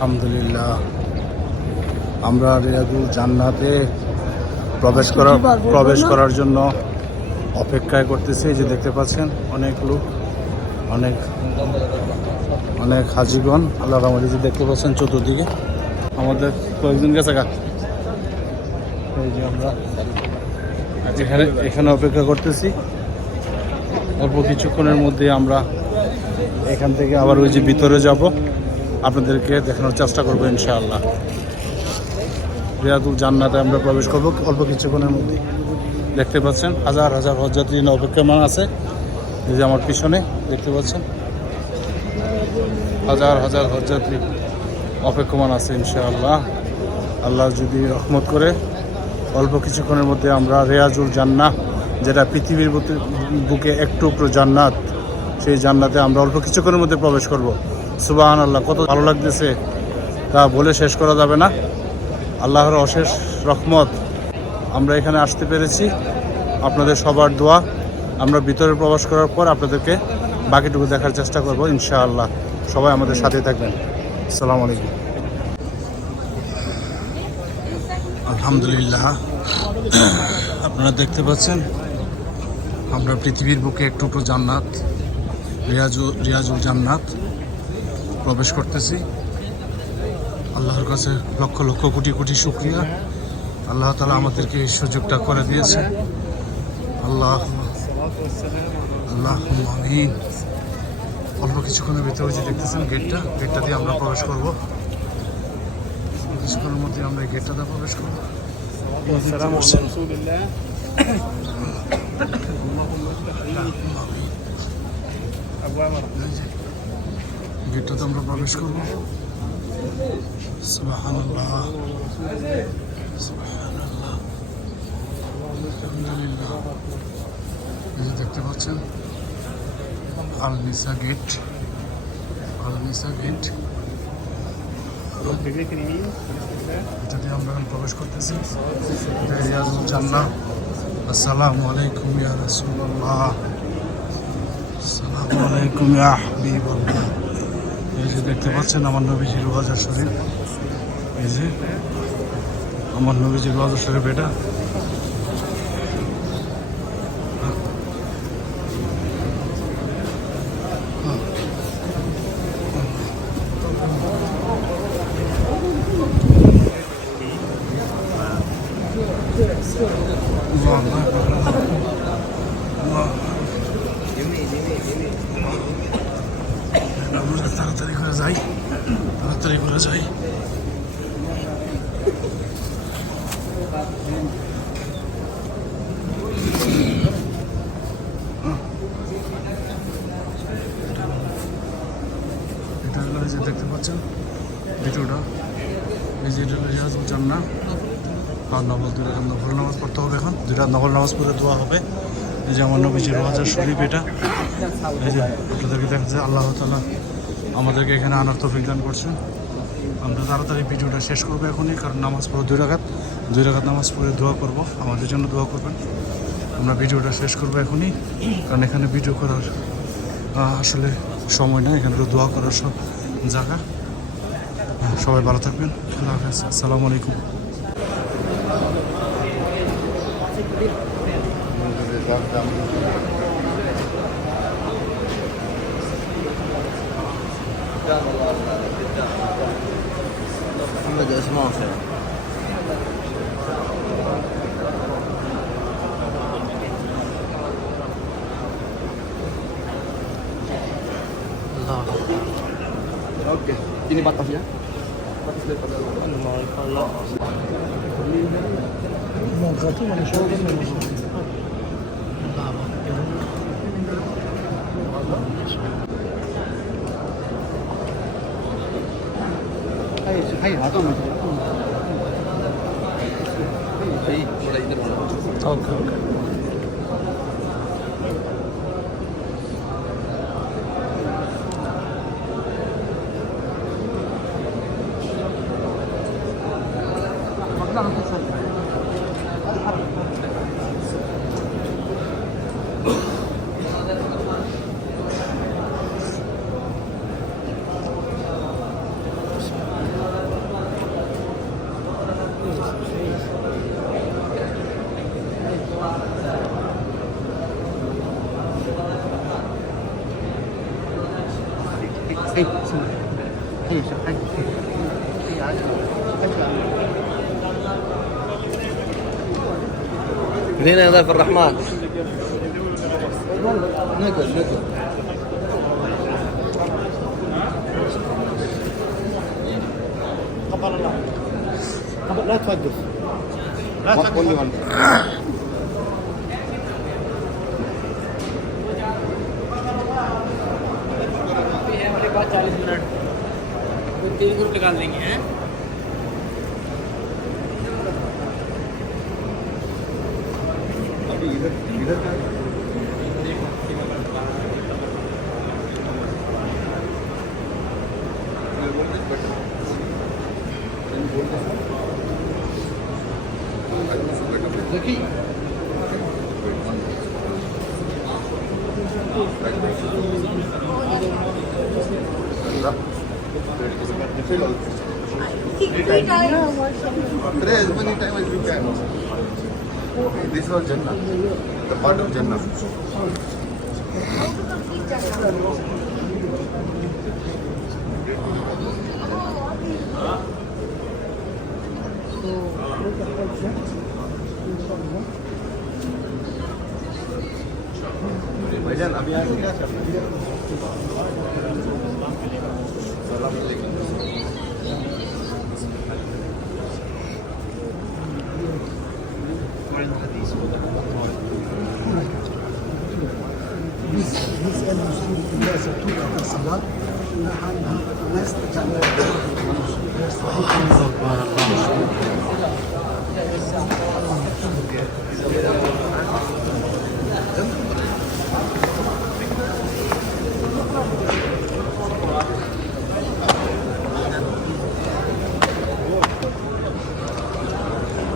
আলহামদুলিল্লাহ, আমরা রিয়াজুল জান্নাতে প্রবেশ করার জন্য অপেক্ষায় করতেছি। যে দেখতে পাচ্ছেন অনেক লোক, অনেক অনেক হাজিগণ আল্লাহ রহমতে যে দেখতে পাচ্ছেন চতুর্দিকে আমাদের কয়েকজন গেছে গা। এই যে আমরা এখানে অপেক্ষা করতেছি। অল্প কিছুক্ষণের মধ্যে আমরা এখান থেকে আবার ওই যে ভিতরে যাব, আপনাদেরকে দেখানোর চেষ্টা করবো ইনশাআল্লাহ। রিয়াজুল জান্নাতে আমরা প্রবেশ করব অল্প কিছুক্ষণের মধ্যে। দেখতে পাচ্ছেন হাজার হাজার হজযাত্রী অপেক্ষমান আছে। এই যে আমার পিছনে দেখতে পাচ্ছেন হাজার হাজার হজযাত্রী অপেক্ষমান আছে ইনশাআল্লাহ। আল্লাহ যদি রহমত করে অল্প কিছুক্ষণের মধ্যে আমরা রিয়াজুল জান্নাহ, যেটা পৃথিবীর বুকে এক টুকরো জান্নাত, সেই জান্নাতে আমরা অল্প কিছুক্ষণের মধ্যে প্রবেশ করব। সুবহানাল্লাহ, কত ভালো লাগতেছে তা বলে শেষ করা যাবে না। আল্লাহর অশেষ রহমত, আমরা এখানে আসতে পেরেছি আপনাদের সবার দোয়া। আমরা ভিতরে প্রবেশ করার পর আপনাদেরকে বাকিটুকু দেখার চেষ্টা করব ইনশাআল্লাহ। সবাই আমাদের সাথে থাকবেন। আসসালামু আলাইকুম। আলহামদুলিল্লাহ, আপনারা দেখতে পাচ্ছেন আমরা পৃথিবীর বুকে এক টুকরো জান্নাত, রিয়াজুল জান্নাত প্রবেশ করতেছি। আল্লাহর কাছে লক্ষ লক্ষ কোটি কোটি শুকরিয়া। আল্লাহ তাআলা আমাদেরকে এই সুযোগটা করে দিয়েছে। আল্লাহ আমিন। অল্প কিছুক্ষণের ভিতরে যে দেখতেছেন গেটটা দিয়ে আমরা প্রবেশ করব। কিছুক্ষণের মধ্যে আমরা এই গেটটা দিয়ে প্রবেশ করবো। গেটটাতে আমরা প্রবেশ করবো। সুবহানাল্লাহ, সুবহানাল্লাহ, আলহামদুলিল্লাহ। এই যে দেখতে পাচ্ছেন আল নিসা গেট, এটা দিয়ে আমরা প্রবেশ করতেছি। রিয়াজুল জান্নাহ। আসসালামু আলাইকুম ইয়া রাসূলুল্লাহ, আসসালামু আলাইকুম ইয়া হাবিবাল্লাহ। এই যে দেখতে পাচ্ছেন আমার নবীজির রওজা শরীফ। এই যে আমার নবীজির রওজা শরীফ, এটা তাড়াতাড়ি করে যাই। এটা হলো যে দেখতে পাচ্ছেন ভিডিওটা, এই যে এটা হলো রিয়াজুল জান্নাহ। আর দুই রাকাত নফল নামাজ পড়তে হবে। এখন 2 রাকাত নফল নামাজ পড়ে দোয়া হবে। এই যে আমার নবীজির রওজা শরীফ, এটা এই যে আপনাদেরকে দেখা যায়। আল্লাহ তাআলা আমাদেরকে এখানে আনার তৌফিক দান করছেন। আমরা তাড়াতাড়ি ভিডিওটা শেষ করবো এখনই, কারণ নামাজ পড়ে 2 রাকাত নামাজ পড়ে দোয়া করব। আমাদের জন্য দোয়া করবেন। আমরা ভিডিওটা শেষ করবো এখনই, কারণ এখানে ভিডিও করার আসলে সময় না, এখানে তো দোয়া করার সব জায়গা। সবাই ভালো থাকবেন। আল্লাহ হাফেজ। আসসালামু আলাইকুম। محمد اسمه خير. الله اوكي ini batasnya Hay atau macam ওকে ওকে। هنا يا ضيف الرحمن. نقل. قبل الله لا توقف لا توقف हमारे पास 40 मिनट तो 3 ग्रुप निकाल देंगे हैं अभी इधर का देखिए Today as many time as you can. This was Jannah, the part of Jannah. भाईजान अभी आए क्या الله أكبر الله